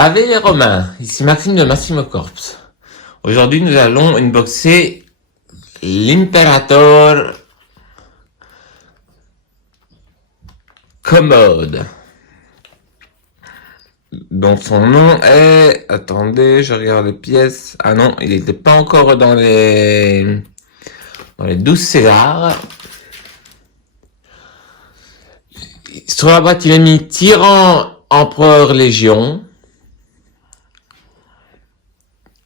Ave les Romains, ici Maxime de Massimo Corps. Aujourd'hui, nous allons unboxer l'Imperator Commode. dont son nom est... Attendez, je regarde les pièces. Ah non, il n'était pas encore dans les 12 Césars. Sur la boîte, il a mis Tyran Empereur Légion.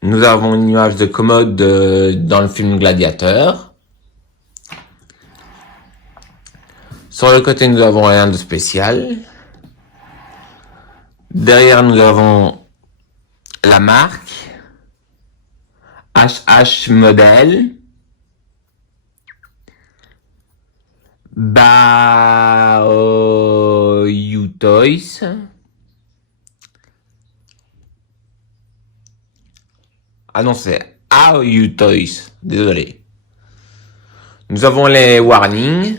Nous avons une image de Commode dans le film Gladiateur. Sur le côté, nous avons rien de spécial. Derrière, nous avons la marque HH Model. Baoyu Toys. Ah non, c'est Aoyu Toys. Désolé. Nous avons les warnings.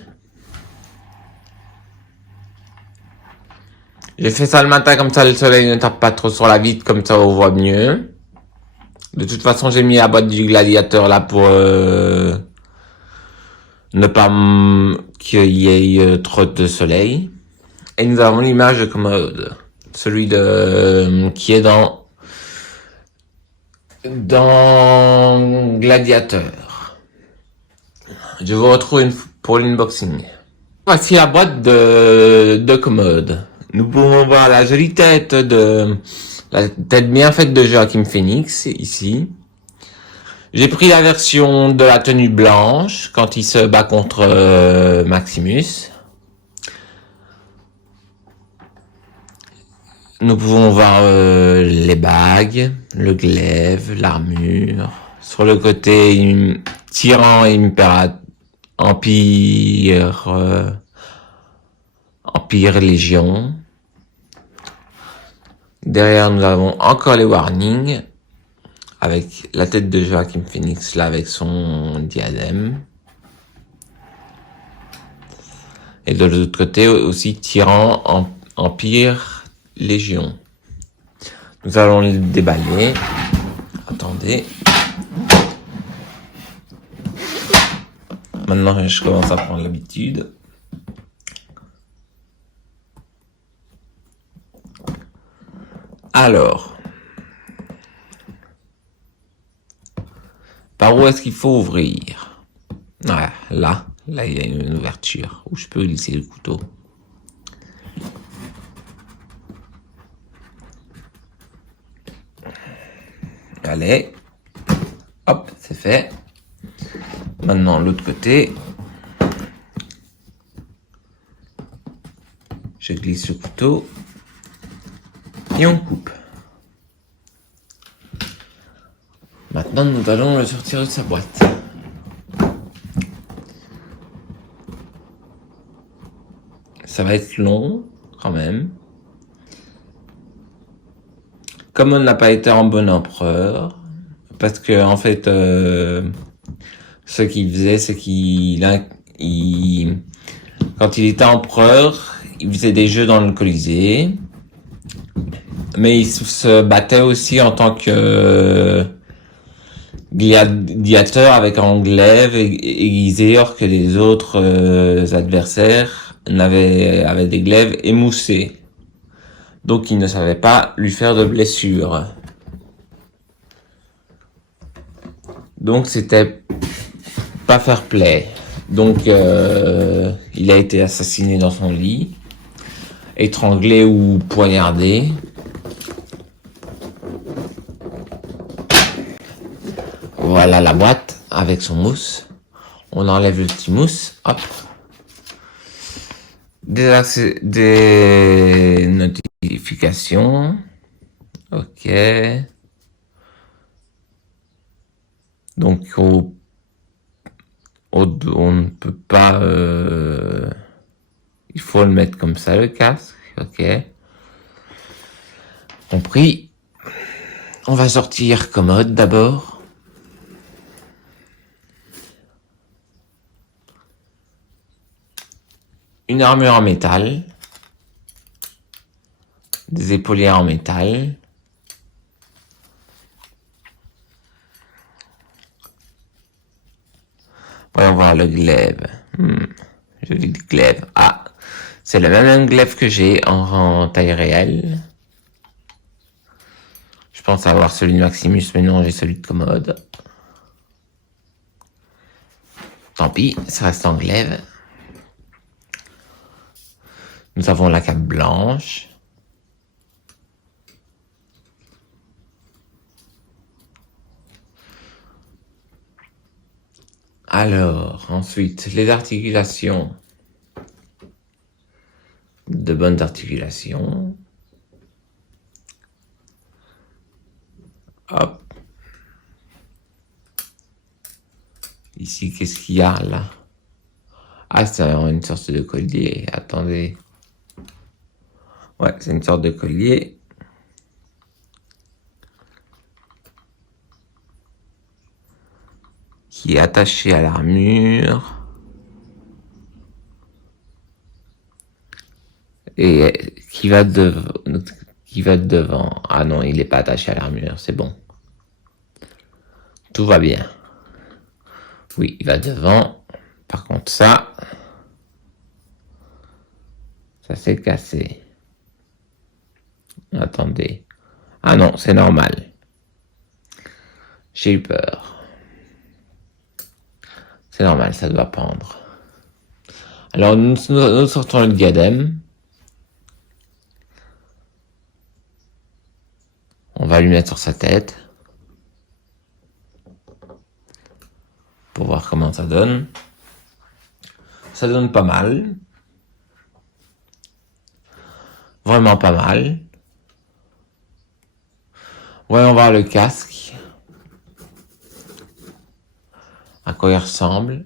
J'ai fait ça le matin, comme ça le soleil ne tape pas trop sur la vitre, comme ça on voit mieux. De toute façon, j'ai mis la boîte du gladiateur là pour ne pas qu'il y ait trop de soleil. Et nous avons l'image de Commode, celui qui est dans Gladiateur. Je vous retrouve pour l'unboxing. Voici la boîte de Commode. Nous pouvons voir la jolie tête la tête bien faite de Joaquin Phoenix, ici. J'ai pris la version de la tenue blanche, quand il se bat contre Maximus. Nous pouvons voir les bagues, le glaive, l'armure. Sur le côté, Tyran Empire Légion. Derrière, nous avons encore les warnings, avec la tête de Joaquin Phoenix, là, avec son diadème. Et de l'autre côté, aussi, Tyran Empire Légion. Nous allons le déballer. Attendez. Maintenant, je commence à prendre l'habitude. Alors, par où est-ce qu'il faut ouvrir? Ah, là, il y a une ouverture où je peux glisser le couteau. Allez, hop, c'est fait. Maintenant, l'autre côté, je glisse le couteau et on coupe. Maintenant, nous allons le sortir de sa boîte. Ça va être long, quand même. Comme on n'a pas été en bon empereur, parce que en fait, ce qu'il faisait, c'est quand il était empereur, il faisait des jeux dans le Colisée, mais il se battait aussi en tant que gladiateur avec un glaive aiguisé, alors que les autres adversaires avaient des glaives émoussés. Donc il ne savait pas lui faire de blessure. Donc c'était pas fair play. Donc il a été assassiné dans son lit, étranglé ou poignardé. Voilà la boîte avec son mousse. On enlève le petit mousse. Hop. Des notifications. Ok. Donc on ne peut pas... il faut le mettre comme ça, le casque. Ok. Compris. On va sortir Commode d'abord. Une armure en métal. Des épauliers en métal. Voyons voir le glaive. Joli glaive. Ah, c'est le même glaive que j'ai en taille réelle. Je pense avoir celui de Maximus, mais non, j'ai celui de Commode. Tant pis, ça reste en glaive. Nous avons la cape blanche. Alors, ensuite, les articulations. De bonnes articulations. Hop. Ici, qu'est-ce qu'il y a là? Ah, c'est une sorte de collier. Attendez. Ouais, c'est une sorte de collier. Qui est attaché à l'armure. Et qui va devant. Ah non, il n'est pas attaché à l'armure, c'est bon. Tout va bien. Oui, il va devant. Par contre, ça s'est cassé. Attendez. Ah non, c'est normal. J'ai eu peur. C'est normal, ça doit pendre. Alors, nous sortons le diadème. On va lui mettre sur sa tête. Pour voir comment ça donne. Ça donne pas mal. Vraiment pas mal. Voyons voir le casque. À quoi il ressemble.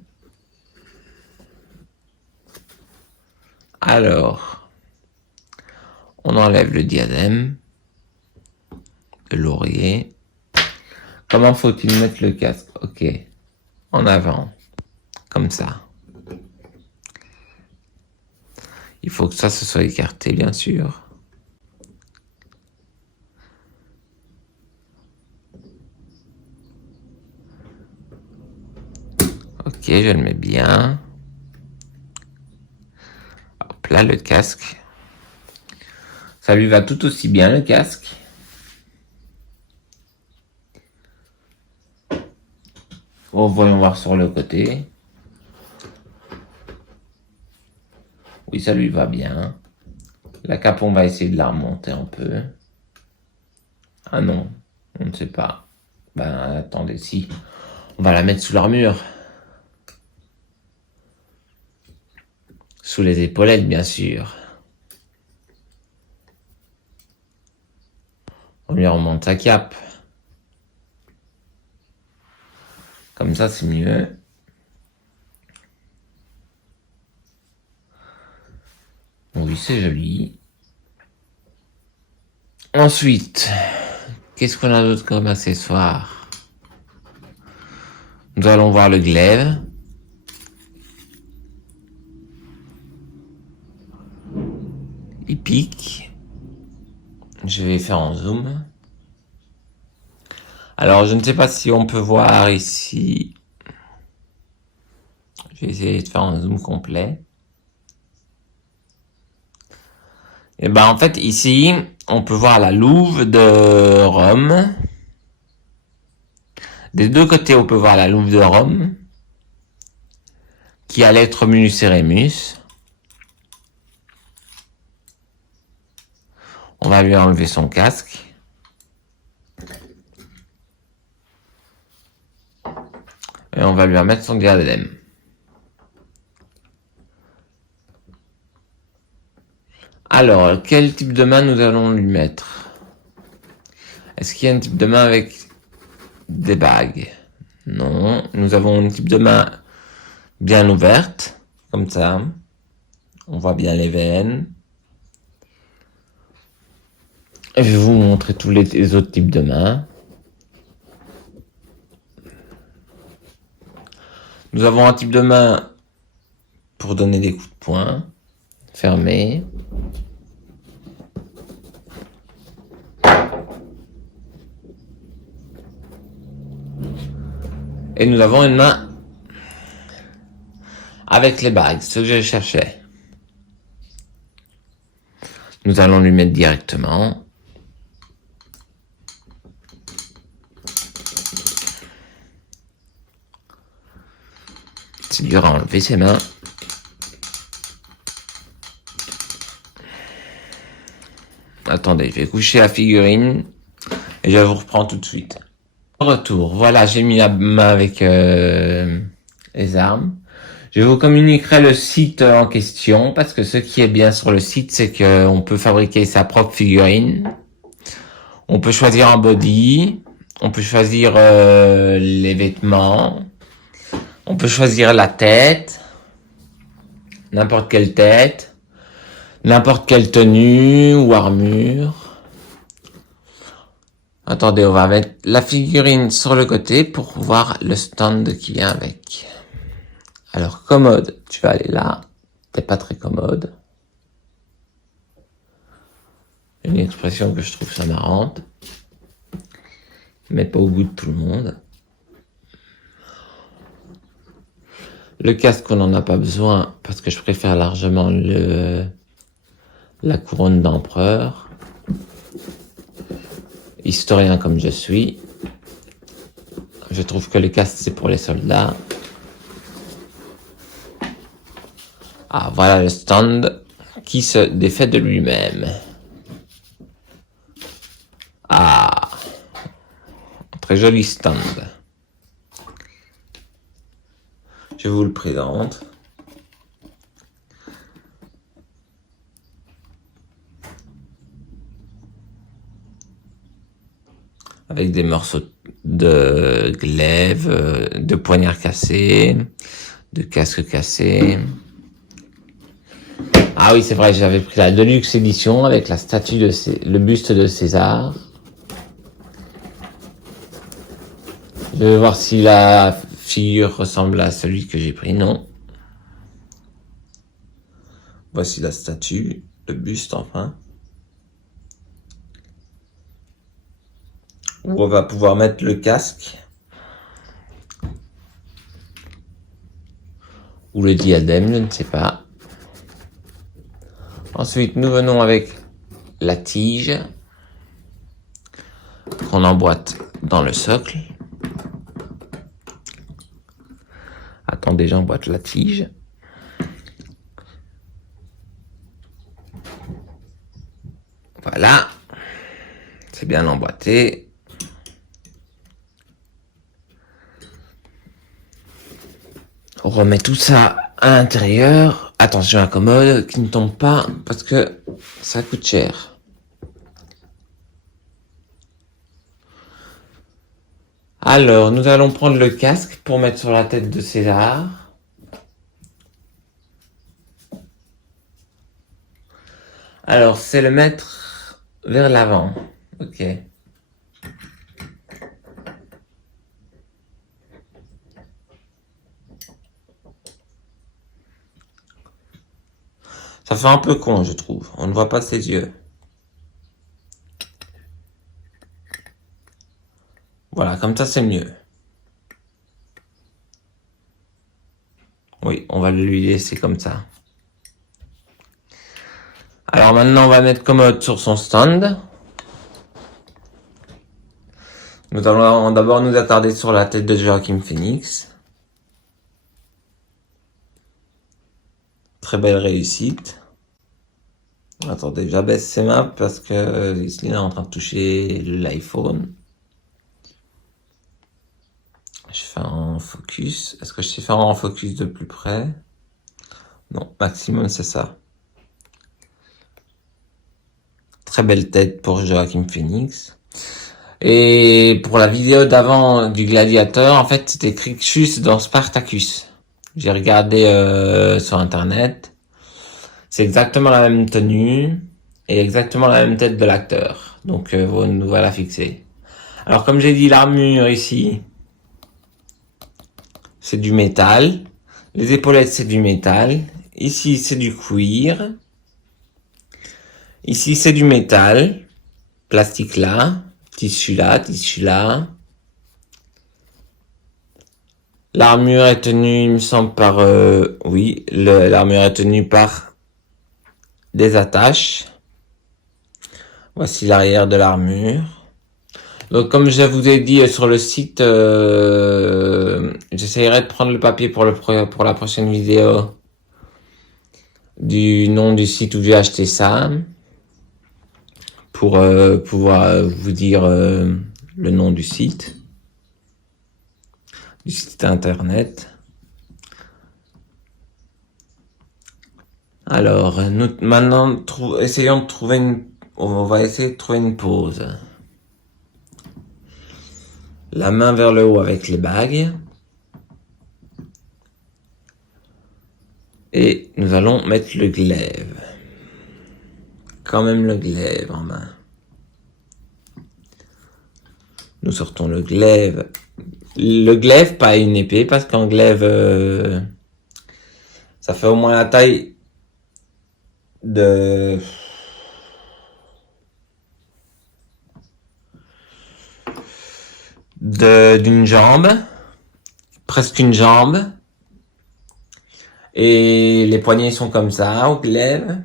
Alors, on enlève le diadème. Le laurier. Comment faut-il mettre le casque? Ok. En avant. Comme ça. Il faut que ça se soit écarté, bien sûr. Ok, je le mets bien. Hop là, le casque. Ça lui va tout aussi bien, le casque. Oh, voyons voir sur le côté. Oui, ça lui va bien. La cape, on va essayer de la remonter un peu. Ah non, on ne sait pas. Ben, attendez, si. On va la mettre sous l'armure. Sous les épaulettes, bien sûr. On lui remonte sa cape. Comme ça, c'est mieux. Oui, c'est joli. Ensuite, qu'est-ce qu'on a d'autre comme accessoire? Nous allons voir le glaive. Il pique. Je vais faire en zoom. Alors, je ne sais pas si on peut voir ici. Je vais essayer de faire un zoom complet. Et ben, en fait, ici, on peut voir la louve de Rome. Des deux côtés, on peut voir la louve de Rome. Qui a l'être Mulus et Rémus. On va lui enlever son casque. Et on va lui remettre son diadème. Alors, quel type de main nous allons lui mettre? Est-ce qu'il y a un type de main avec des bagues? Non. Nous avons un type de main bien ouverte, comme ça. On voit bien les veines. Je vais vous montrer tous les autres types de mains. Nous avons un type de main pour donner des coups de poing, fermé. Et nous avons une main avec les bagues, ce que je cherchais. Nous allons lui mettre directement. C'est dur à enlever ses mains. Attendez, je vais coucher la figurine et je vous reprends tout de suite. Retour, voilà, j'ai mis la main avec les armes. Je vous communiquerai le site en question parce que ce qui est bien sur le site, c'est qu'on peut fabriquer sa propre figurine. On peut choisir un body, on peut choisir les vêtements, on peut choisir la tête, n'importe quelle tête, n'importe quelle tenue ou armure. Attendez, on va mettre la figurine sur le côté pour voir le stand qui vient avec. Alors, commode, tu vas aller là. T'es pas très commode. Une expression que je trouve ça marrante. Mais pas au goût de tout le monde. Le casque, on n'en a pas besoin parce que je préfère largement la couronne d'empereur. Historien comme je suis. Je trouve que le casque, c'est pour les soldats. Ah, voilà le stand qui se défait de lui-même. Ah, très joli stand. Je vous le présente. Avec des morceaux de glaive, de poignards cassés, de casques cassés. Ah oui, c'est vrai, j'avais pris la Deluxe édition avec la statue de le buste de César. Je vais voir si la figure ressemble à celui que j'ai pris. Non. Voici la statue, le buste enfin. Où on va pouvoir mettre le casque. Ou le diadème, je ne sais pas. Ensuite, nous venons avec la tige qu'on emboîte dans le socle. Attendez, j'emboîte la tige. Voilà. C'est bien emboîté. On remet tout ça à l'intérieur. Attention à la commode qui ne tombe pas parce que ça coûte cher. Alors, nous allons prendre le casque pour mettre sur la tête de César. Alors, c'est le mettre vers l'avant. Ok. Ça fait un peu con, je trouve. On ne voit pas ses yeux. Voilà, comme ça, c'est mieux. Oui, on va lui laisser comme ça. Alors maintenant, on va mettre commode sur son stand. Nous allons d'abord nous attarder sur la tête de Joaquin Phoenix. Très belle réussite. Attendez, j'abaisse ses mains parce que Islin est en train de toucher l'iPhone. Je fais un focus. Est-ce que je sais faire un focus de plus près? Non, maximum c'est ça. Très belle tête pour Joaquin Phoenix. Et pour la vidéo d'avant du gladiateur, en fait, c'était Crixus dans Spartacus. J'ai regardé sur internet. C'est exactement la même tenue et exactement la même tête de l'acteur. Donc nous voilà fixés. Alors comme j'ai dit, l'armure ici, c'est du métal. Les épaulettes, c'est du métal. Ici, c'est du cuir. Ici, c'est du métal. Plastique là. Tissu là, tissu là. L'armure est tenue, il me semble, par... oui, l'armure est tenue par des attaches. Voici l'arrière de l'armure. Donc, comme je vous ai dit sur le site, j'essaierai de prendre le papier pour la prochaine vidéo du nom du site où j'ai acheté ça, pour pouvoir vous dire le nom du site internet. Alors, nous maintenant essayons de trouver on va essayer de trouver une pose. La main vers le haut avec les bagues. Et nous allons mettre le glaive. Quand même le glaive en main. Nous sortons le glaive. Le glaive, pas une épée, parce qu'en glaive, ça fait au moins la taille d'une jambe, presque une jambe, et les poignets sont comme ça au glaive.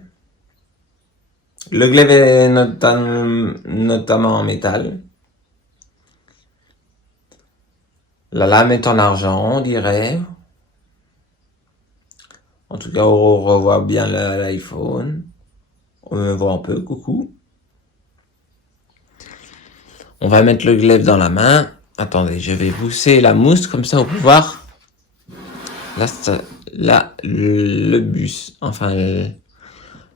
Le glaive est notamment en métal. La lame est en argent, on dirait. En tout cas, on revoit bien l'iPhone. On me voit un peu, coucou. On va mettre le glaive dans la main. Attendez, je vais pousser la mousse comme ça, on peut voir. Là, le bus, enfin,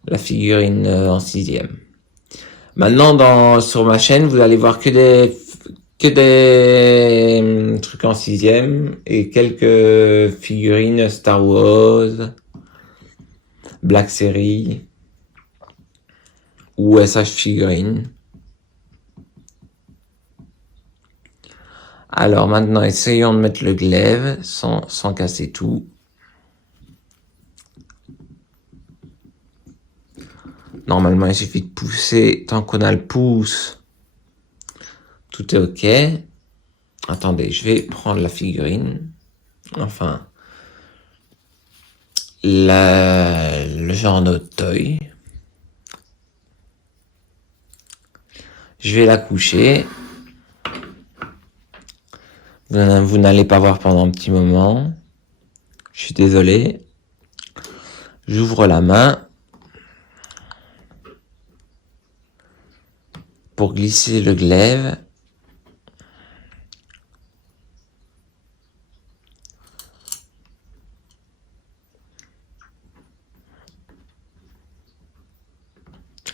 la figurine en 6e. Maintenant, sur ma chaîne, vous allez voir que des trucs en 6e et quelques figurines Star Wars, Black Series ou SH figurines. Alors maintenant, essayons de mettre le glaive sans casser tout. Normalement, il suffit de pousser. Tant qu'on a le pouce, tout est OK. Attendez, je vais prendre la figurine. Enfin, le genre de toy. Je vais la coucher. Vous n'allez pas voir pendant un petit moment. Je suis désolé. J'ouvre la main pour glisser le glaive.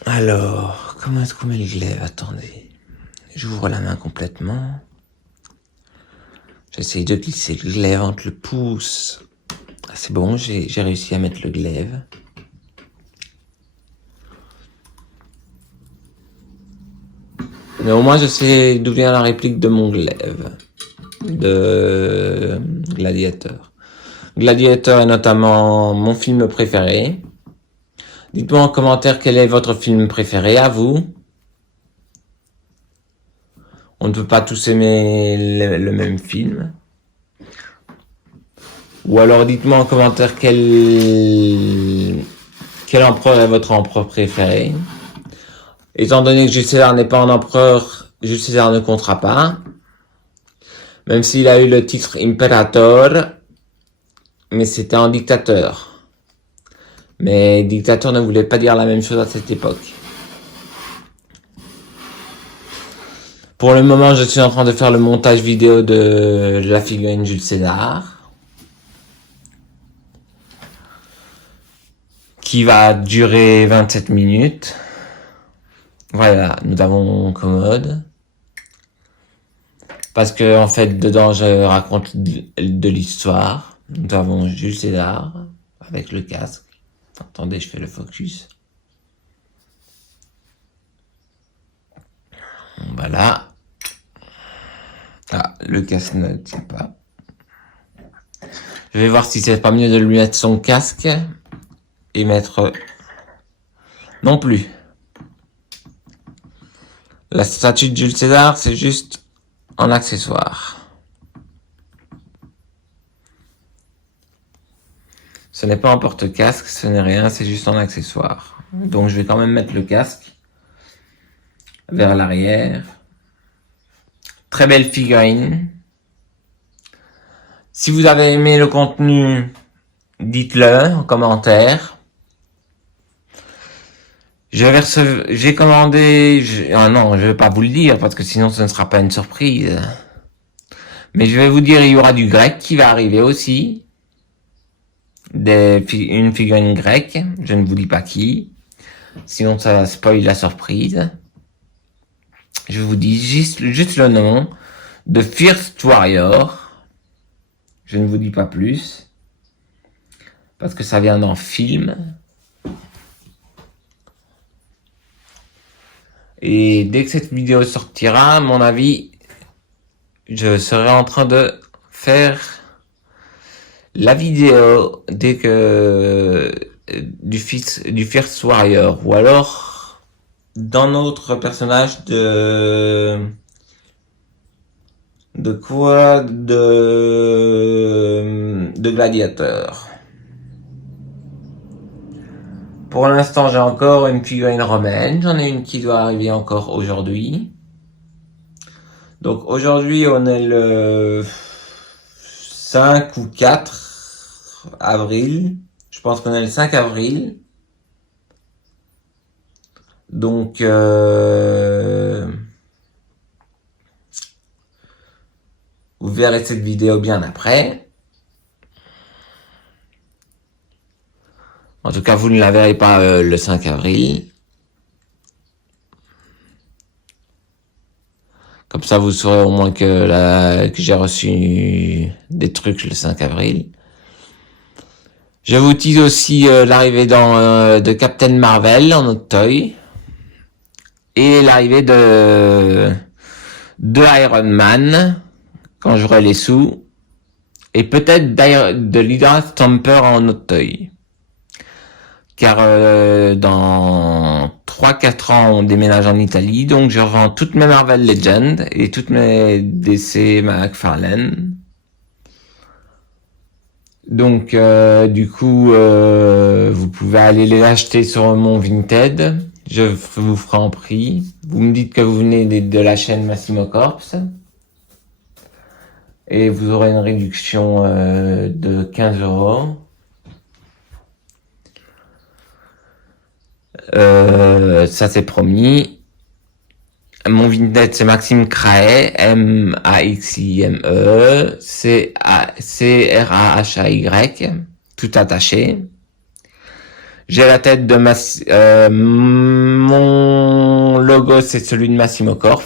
Alors, comment est-ce qu'on met le glaive? Attendez. J'ouvre la main complètement. J'essaye de glisser le glaive entre le pouce. Ah, c'est bon, j'ai réussi à mettre le glaive. Mais au moins, je sais d'où vient la réplique de mon glaive. De Gladiator. Gladiator est notamment mon film préféré. Dites-moi en commentaire quel est votre film préféré à vous. On ne peut pas tous aimer le même film. Ou alors dites-moi en commentaire quel empereur est votre empereur préféré. Étant donné que Jules César n'est pas un empereur, Jules César ne comptera pas. Même s'il a eu le titre Imperator, mais c'était un dictateur. Mais dictateur ne voulait pas dire la même chose à cette époque. Pour le moment, je suis en train de faire le montage vidéo de la figurine Jules César, qui va durer 27 minutes. Voilà, nous avons commode. Parce que, en fait, dedans, je raconte de l'histoire. Nous avons Jules César, avec le casque. Attendez, je fais le focus. Voilà. Ah, le casque ne tient pas. Je vais voir si c'est pas mieux de lui mettre son casque et mettre... Non plus. La statue de Jules César, c'est juste un accessoire. Ce n'est pas un porte-casque, ce n'est rien, c'est juste un accessoire. Donc je vais quand même mettre le casque vers l'arrière. Très belle figurine. Si vous avez aimé le contenu, dites-le en commentaire. J'ai commandé, ah non, je vais pas vous le dire parce que sinon ce ne sera pas une surprise. Mais je vais vous dire, il y aura du grec qui va arriver aussi. Une figurine grecque, je ne vous dis pas qui. Sinon ça spoil la surprise. Je vous dis juste le nom de First Warrior. Je ne vous dis pas plus. Parce que ça vient d'un film. Et dès que cette vidéo sortira, à mon avis, je serai en train de faire la vidéo dès que du First Warrior, ou alors d'un autre personnage de quoi, de Gladiator. Pour l'instant, j'ai encore une figurine romaine. J'en ai une qui doit arriver encore aujourd'hui. Donc aujourd'hui, on est le 5 ou 4 avril. Je pense qu'on est le 5 avril. Donc vous verrez cette vidéo bien après. En tout cas, vous ne la verrez pas le 5 avril. Comme ça, vous saurez au moins que j'ai reçu des trucs le 5 avril. Je vous tease aussi l'arrivée de Captain Marvel en Octoy. Et l'arrivée de Iron Man, quand j'aurai les sous. Et peut-être de l'Hydra Stomper en Octoy. Car dans 3-4 ans, on déménage en Italie, donc je revends toutes mes Marvel Legends et toutes mes DC McFarlane. Donc du coup, vous pouvez aller les acheter sur mon Vinted. Je vous ferai en prix. Vous me dites que vous venez de la chaîne Massimo Corps. Et vous aurez une réduction de 15 €. Ça c'est promis. Mon Vinted c'est Maxime Crahay, M-A-X-I-M-E, C-R-A-H-A-Y, tout attaché. J'ai la tête de mon logo c'est celui de Massimo Corps.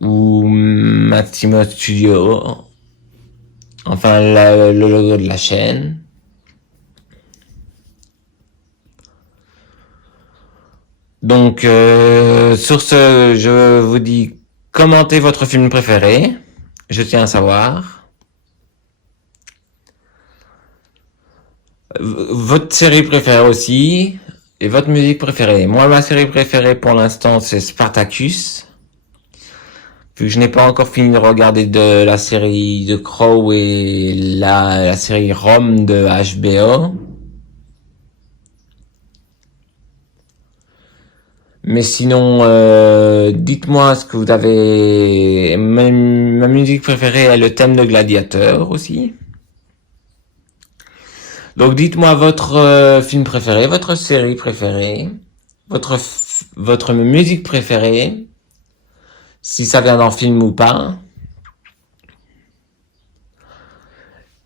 Ou Massimo Studio. Enfin, le logo de la chaîne. Donc, sur ce, je vous dis, commentez votre film préféré. Je tiens à savoir. Votre série préférée aussi. Et votre musique préférée. Moi, ma série préférée pour l'instant, c'est Spartacus. Vu que je n'ai pas encore fini de regarder de la série de Crow et la série Rome de HBO. Mais sinon, dites-moi ce que vous avez... Ma musique préférée est le thème de Gladiator aussi. Donc dites-moi votre film préféré, votre série préférée, votre musique préférée, si ça vient d'un film ou pas.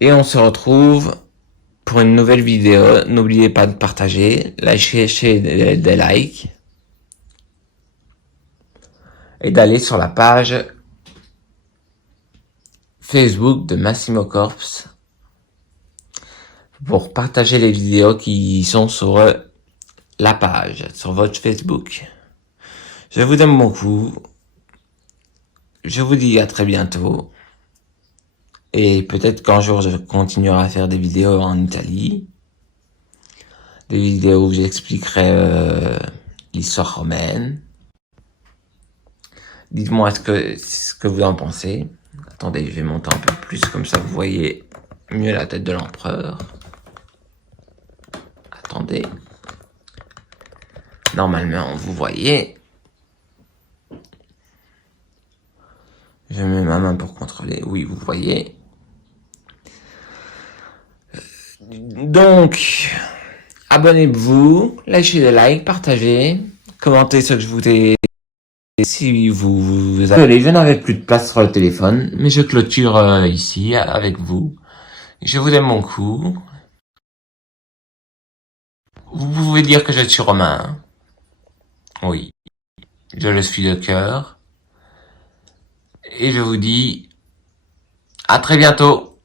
Et on se retrouve pour une nouvelle vidéo. N'oubliez pas de partager, lâcher des likes. Et d'aller sur la page Facebook de Massimo Corps pour partager les vidéos qui sont sur la page, sur votre Facebook. Je vous aime beaucoup. Je vous dis à très bientôt. Et peut-être qu'un jour je continuerai à faire des vidéos en Italie. Des vidéos où j'expliquerai l'histoire romaine. Dites-moi ce que vous en pensez. Attendez, je vais monter un peu plus, comme ça vous voyez mieux la tête de l'empereur. Attendez. Normalement, vous voyez. Je mets ma main pour contrôler. Oui, vous voyez. Donc, abonnez-vous, lâchez des likes, partagez, commentez ce que je vous ai. Si vous désolé, je n'avais plus de place sur le téléphone, mais je clôture ici avec vous. Je vous aime mon coup. Vous pouvez dire que je suis romain. Oui, je le suis de cœur. Et je vous dis à très bientôt.